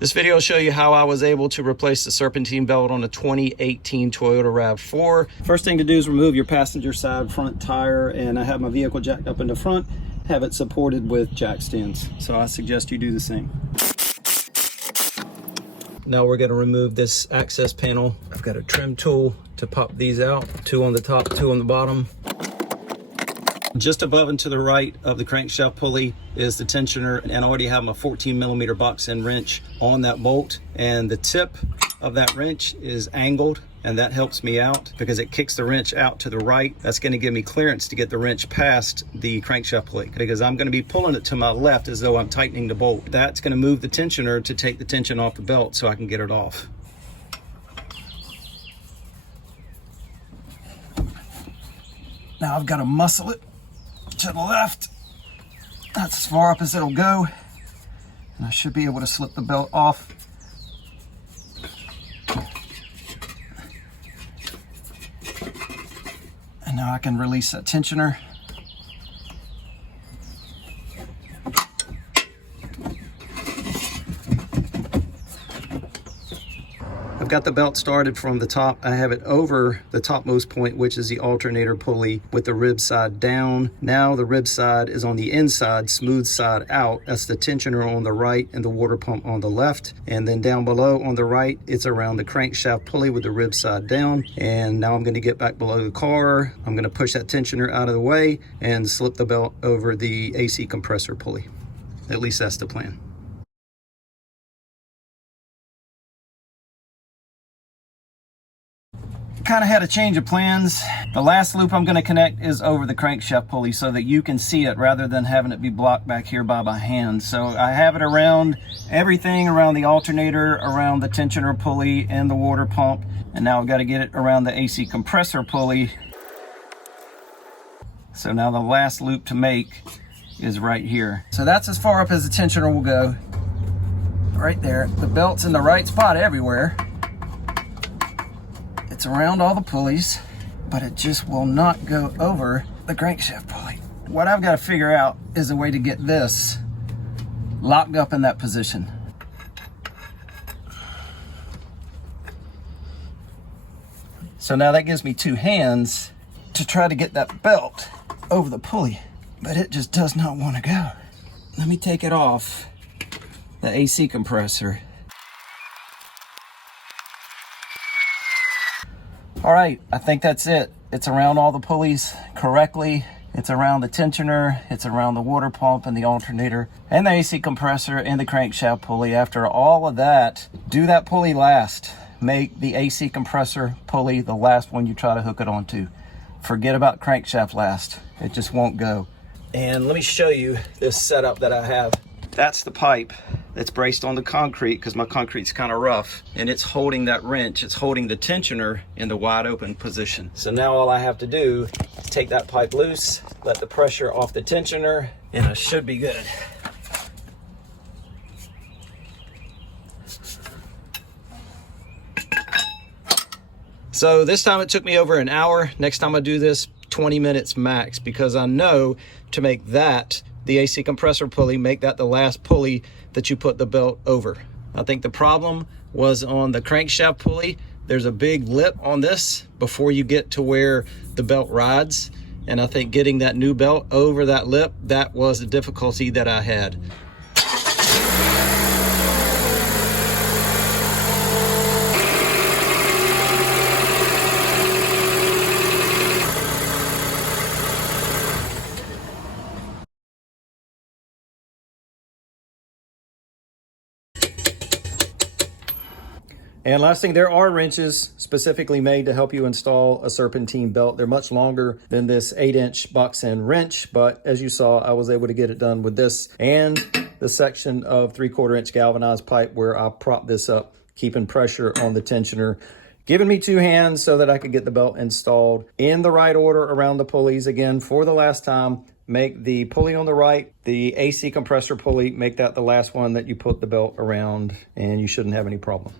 This video will show you how I was able to replace the serpentine belt on a 2018 Toyota RAV4. First thing to do is remove your passenger side front tire, and I have my vehicle jacked up in the front, have it supported with jack stands. So I suggest you do the same. Now we're going to remove this access panel. I've got a trim tool to pop these out, 2 on the top, 2 on the bottom. Just above and to the right of the crankshaft pulley is the tensioner, and I already have my 14mm box end wrench on that bolt, and the tip of that wrench is angled, and that helps me out because it kicks the wrench out to the right. That's going to give me clearance to get the wrench past the crankshaft pulley, because I'm going to be pulling it to my left as though I'm tightening the bolt. That's going to move the tensioner to take the tension off the belt so I can get it off. Now I've got to muscle it to the left. That's as far up as it'll go, and I should be able to slip the belt off. And now I can release that tensioner. I've got the belt started from the top. I have it over the topmost point, which is the alternator pulley, with the rib side down. Now the rib side is on the inside, smooth side out. That's the tensioner on the right and the water pump on the left. And then down below on the right, it's around the crankshaft pulley with the rib side down. And now I'm going to get back below the car. I'm going to push that tensioner out of the way and slip the belt over the AC compressor pulley. At least that's the plan. Kind of had a change of plans. The last loop I'm going to connect is over the crankshaft pulley so that you can see it rather than having it be blocked back here by my hand. So I have it around everything, around the alternator, around the tensioner pulley and the water pump, and now I've got to get it around the AC compressor pulley. So now the last loop to make is right here. So that's as far up as the tensioner will go. Right there. The belt's in the right spot everywhere. It's around all the pulleys, but it just will not go over the crankshaft pulley. What I've got to figure out is a way to get this locked up in that position. So now that gives me 2 hands to try to get that belt over the pulley, but it just does not want to go. Let me take it off the AC compressor. All right, I think that's it. It's around all the pulleys correctly. It's around the tensioner, it's around the water pump and the alternator and the AC compressor and the crankshaft pulley. After all of that, do that pulley last. Make the AC compressor pulley the last one you try to hook it onto. Forget about crankshaft last. It just won't go. And let me show you this setup that I have. That's the pipe that's braced on the concrete, because my concrete's kind of rough, and it's holding that wrench. It's holding the tensioner in the wide open position. So now all I have to do is take that pipe loose, let the pressure off the tensioner, and I should be good. So this time it took me over an hour. Next time I do this, 20 minutes max, because I know to make that the AC compressor pulley, make that the last pulley that you put the belt over. I think the problem was on the crankshaft pulley. There's a big lip on this before you get to where the belt rides. And I think getting that new belt over that lip, that was the difficulty that I had. And last thing, there are wrenches specifically made to help you install a serpentine belt. They're much longer than this 8-inch box end wrench, but as you saw, I was able to get it done with this and the section of 3/4 inch galvanized pipe where I propped this up, keeping pressure on the tensioner, giving me 2 hands so that I could get the belt installed in the right order around the pulleys. Again, for the last time, make the pulley on the right, the AC compressor pulley, make that the last one that you put the belt around, and you shouldn't have any problem.